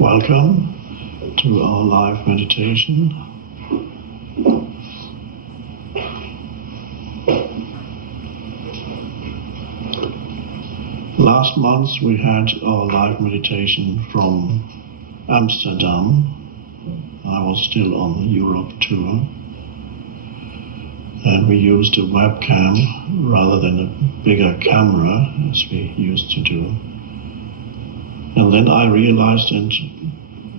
Welcome to our live meditation. Last month we had our live meditation from Amsterdam. I was still on the Europe tour, and we used a webcam rather than a bigger camera as we used to do. And then I realized, and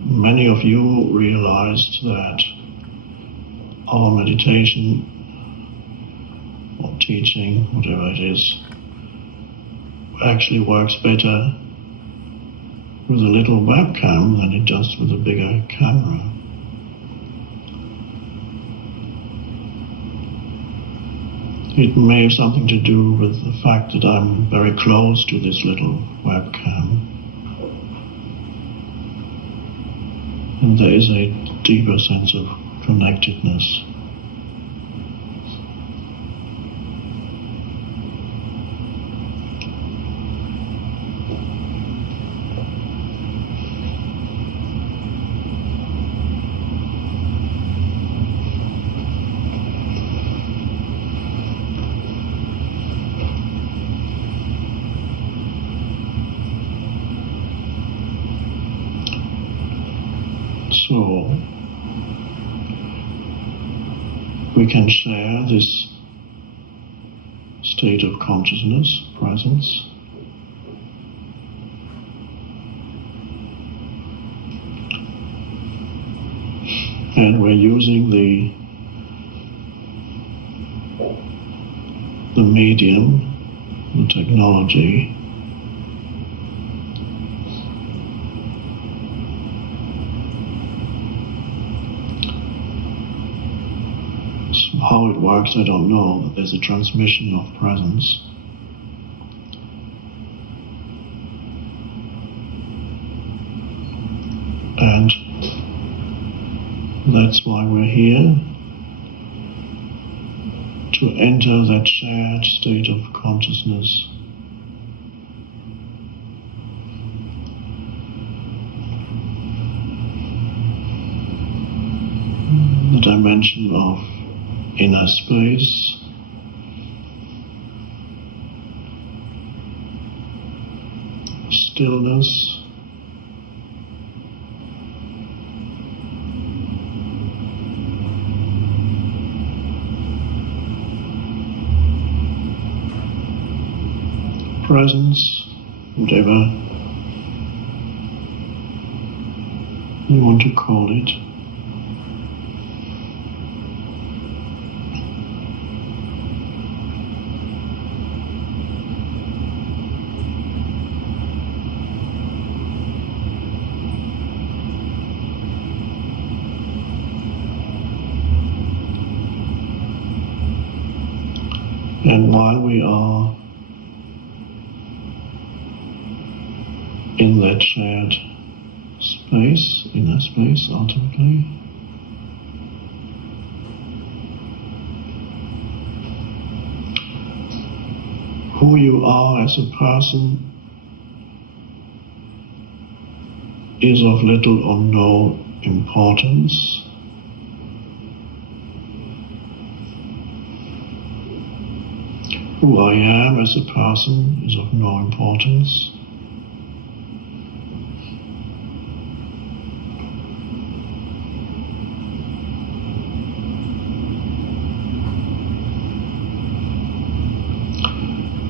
many of you realized, that our meditation or teaching, whatever it is, actually works better with a little webcam than it does with a bigger camera. It may have something to do with the fact that I'm very close to this little webcam. And there is a deeper sense of connectedness. So, we can share this state of consciousness, presence, and we're using the medium, the technology, how it works, I don't know, but there's a transmission of presence. And that's why we're here, to enter that shared state of consciousness. The dimension of inner space, stillness, presence, whatever you want to call it. And while we are in that shared space, inner space ultimately, who you are as a person is of little or no importance. Who I am as a person is of no importance.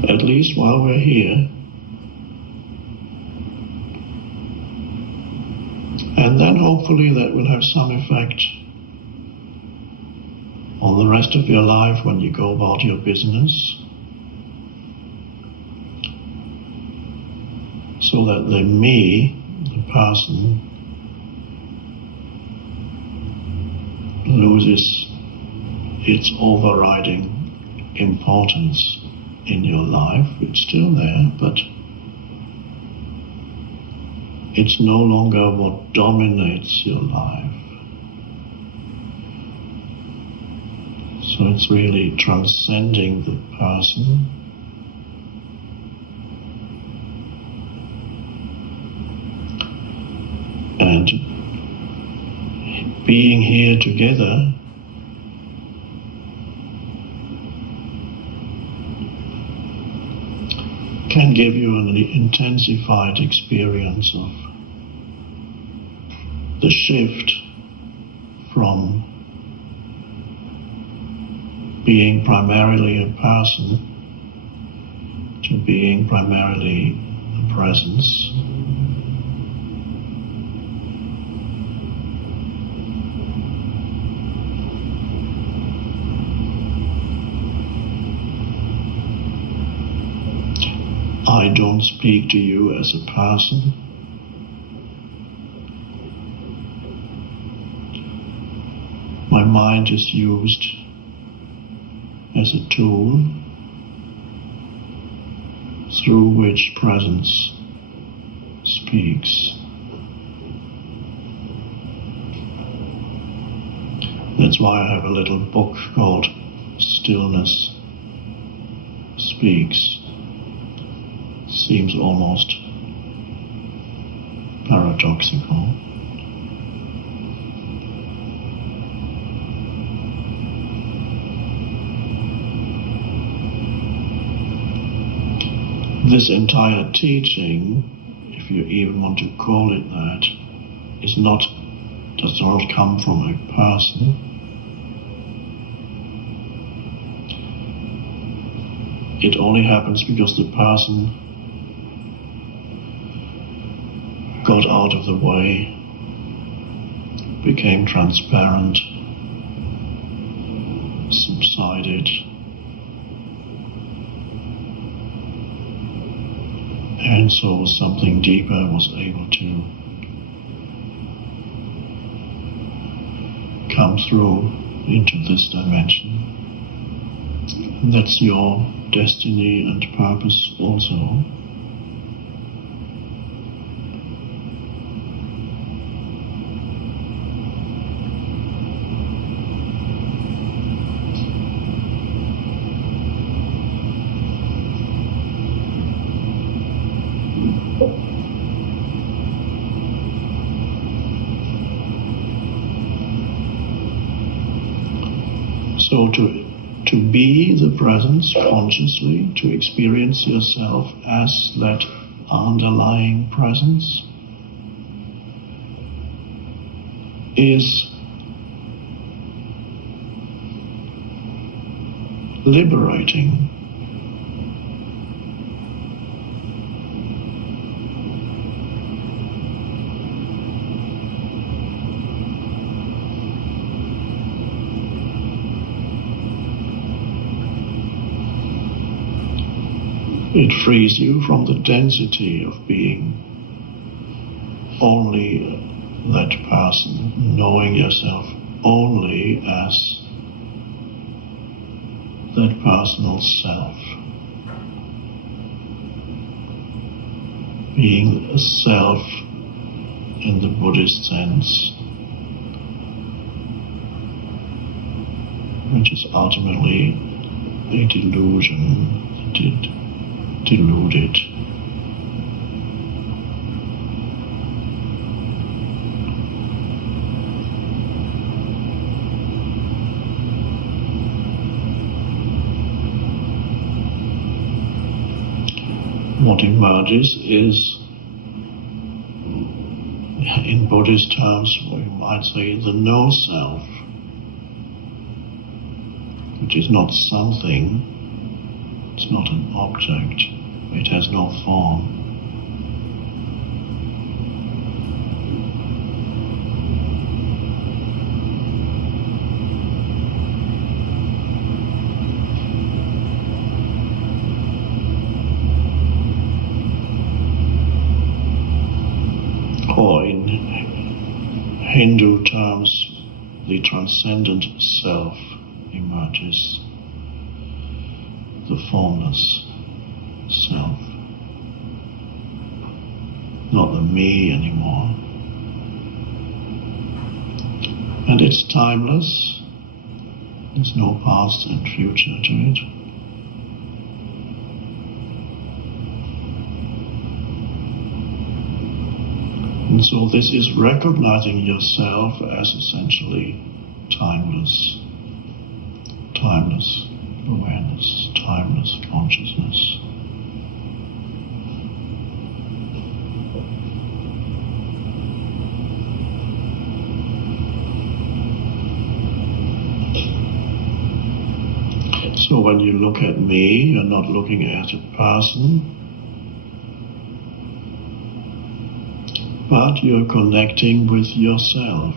At least while we're here. And then hopefully that will have some effect on the rest of your life when you go about your business. So that the me, the person, loses its overriding importance in your life. It's still there, but it's no longer what dominates your life. So it's really transcending the person being here together can give you an intensified experience of the shift from being primarily a person to being primarily a presence. I don't speak to you as a person. My mind is used as a tool through which presence speaks. That's why I have a little book called Stillness Speaks. Seems almost paradoxical. This entire teaching, if you even want to call it that, does not come from a person. It only happens because the person got out of the way, became transparent, subsided, and so something deeper was able to come through into this dimension. And that's your destiny and purpose also. So to be the presence consciously, to experience yourself as that underlying presence, is liberating. It frees you from the density of being only that person, knowing yourself only as that personal self. Being a self in the Buddhist sense, which is ultimately a delusion, deluded. What emerges is, in Buddhist terms, we might say the no-self, which is not something, it's not an object, it has no form. Or in Hindu terms, the transcendent self emerges, the formless self, not the me anymore. And it's timeless, there's no past and future to it. And so this is recognizing yourself as essentially timeless. Timeless awareness, timeless consciousness. So when you look at me, you're not looking at a person, but you're connecting with yourself.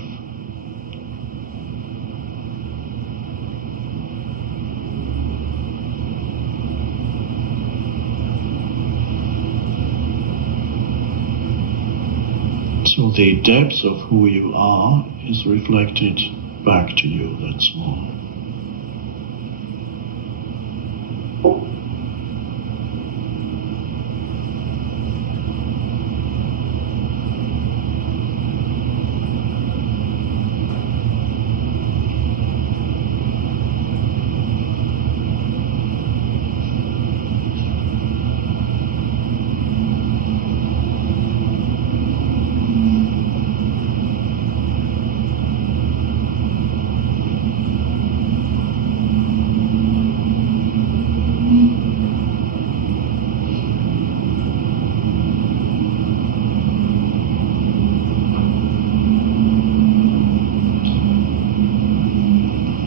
So the depth of who you are is reflected back to you, that's all.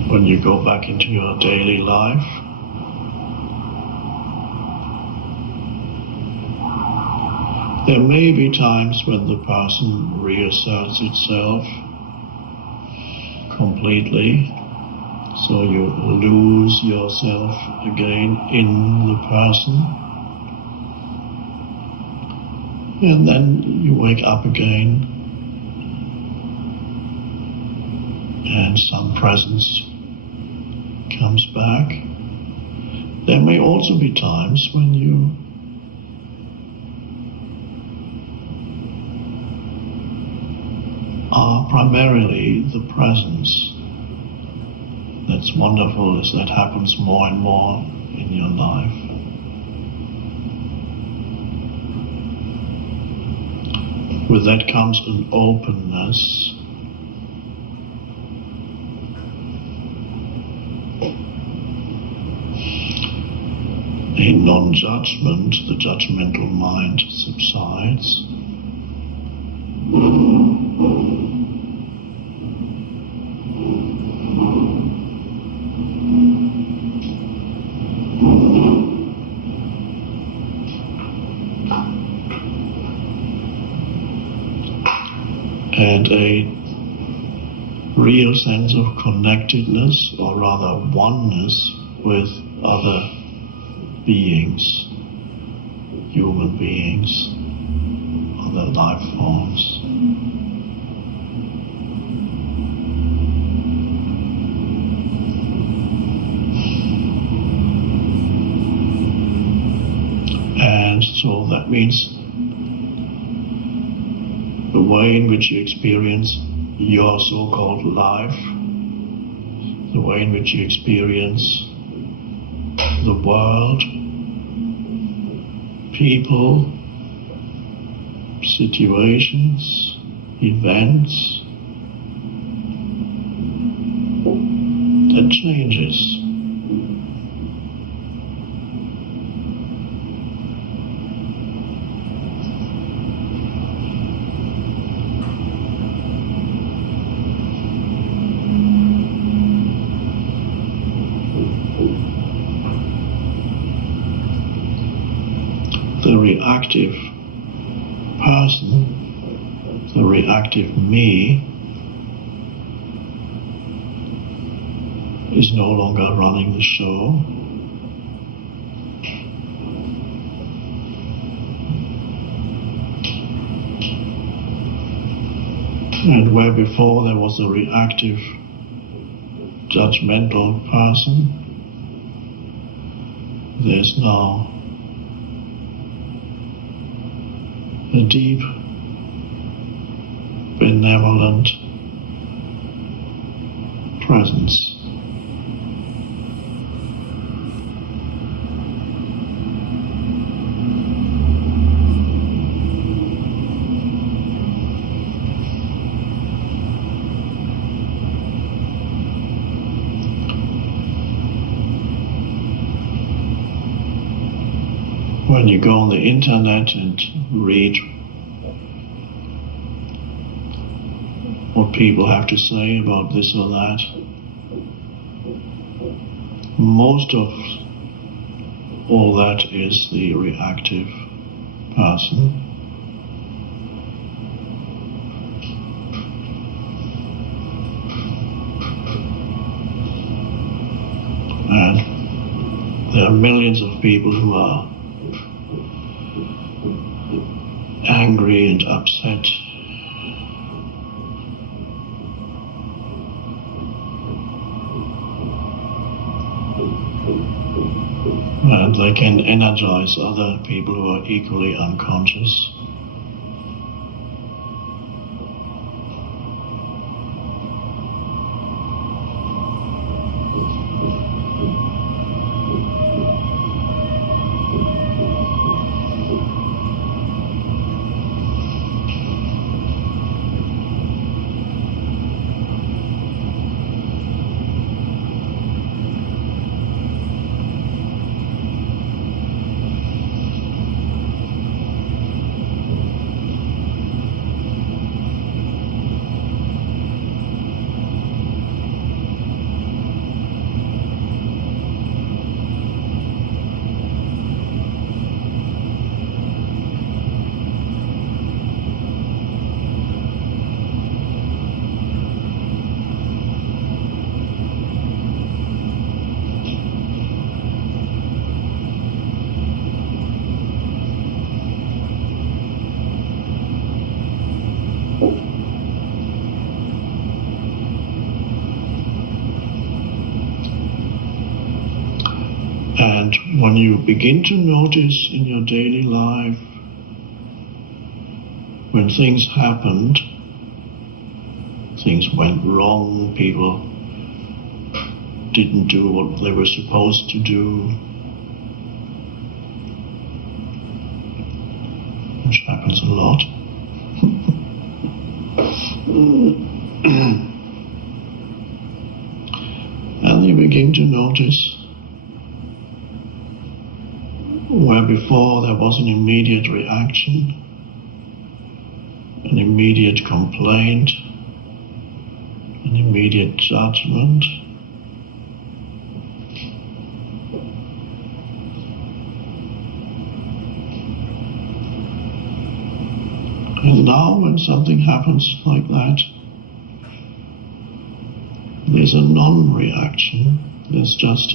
When you go back into your daily life, there may be times when the person reasserts itself completely, so you lose yourself again in the person, and then you wake up again and some presence comes back. There may also be times when you are primarily the presence. That's wonderful as that happens more and more in your life. With that comes an openness, a non-judgment. The judgmental mind subsides. And a real sense of connectedness, or rather oneness, with other beings, human beings, other life forms. And so that means the way in which you experience your so-called life, the way in which you experience the world, people, situations, events, that changes. The reactive person, the reactive me, is no longer running the show. And where before there was a reactive, judgmental person, there's now a deep, benevolent presence. When you go on the internet and read what people have to say about this or that, most of all that is the reactive person. And there are millions of people who are angry and upset. And they can energize other people who are equally unconscious. And when you begin to notice in your daily life, when things happened, things went wrong, people didn't do what they were supposed to do, which happens a lot. And you begin to notice where before there was an immediate reaction, an immediate complaint, an immediate judgment, and now when something happens like that, there's a non-reaction, there's just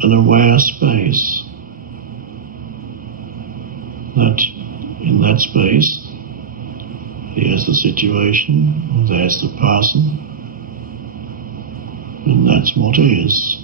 an aware space, that in that space here's the situation, there's the person, and that's what is.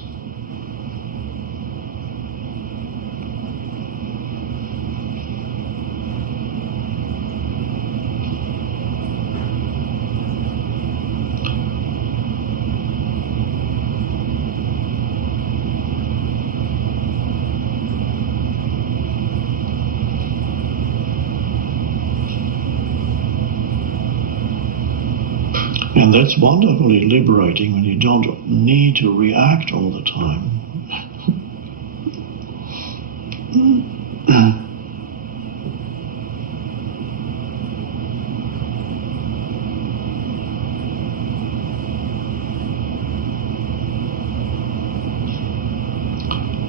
And that's wonderfully liberating when you don't need to react all the time.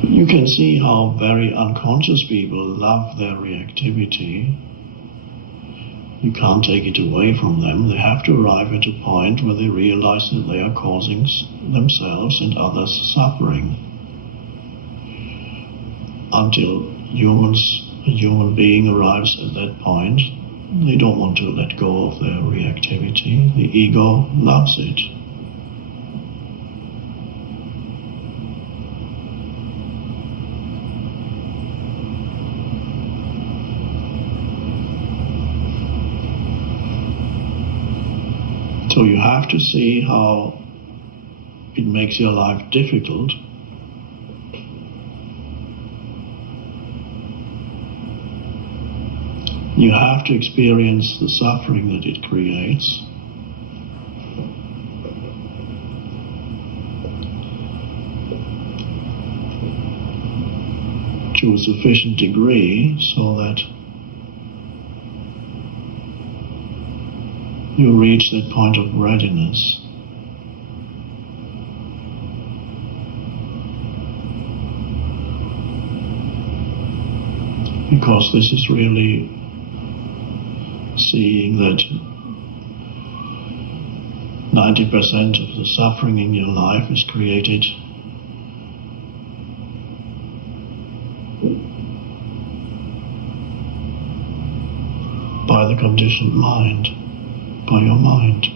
You can see how very unconscious people love their reactivity. You can't take it away from them. They have to arrive at a point where they realize that they are causing themselves and others suffering. Until a human being arrives at that point, they don't want to let go of their reactivity. The ego loves it. So you have to see how it makes your life difficult. You have to experience the suffering that it creates. to a sufficient degree so that you reach that point of readiness. Because this is really seeing that 90% of the suffering in your life is created by the conditioned mind, by your mind.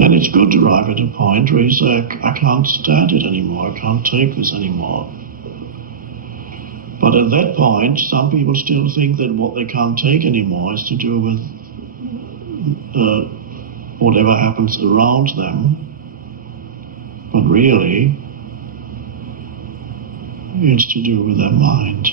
And it's good to arrive at a point where you say, I can't stand it anymore, I can't take this anymore. But at that point, some people still think that what they can't take anymore is to do with whatever happens around them. But really, it's to do with their mind.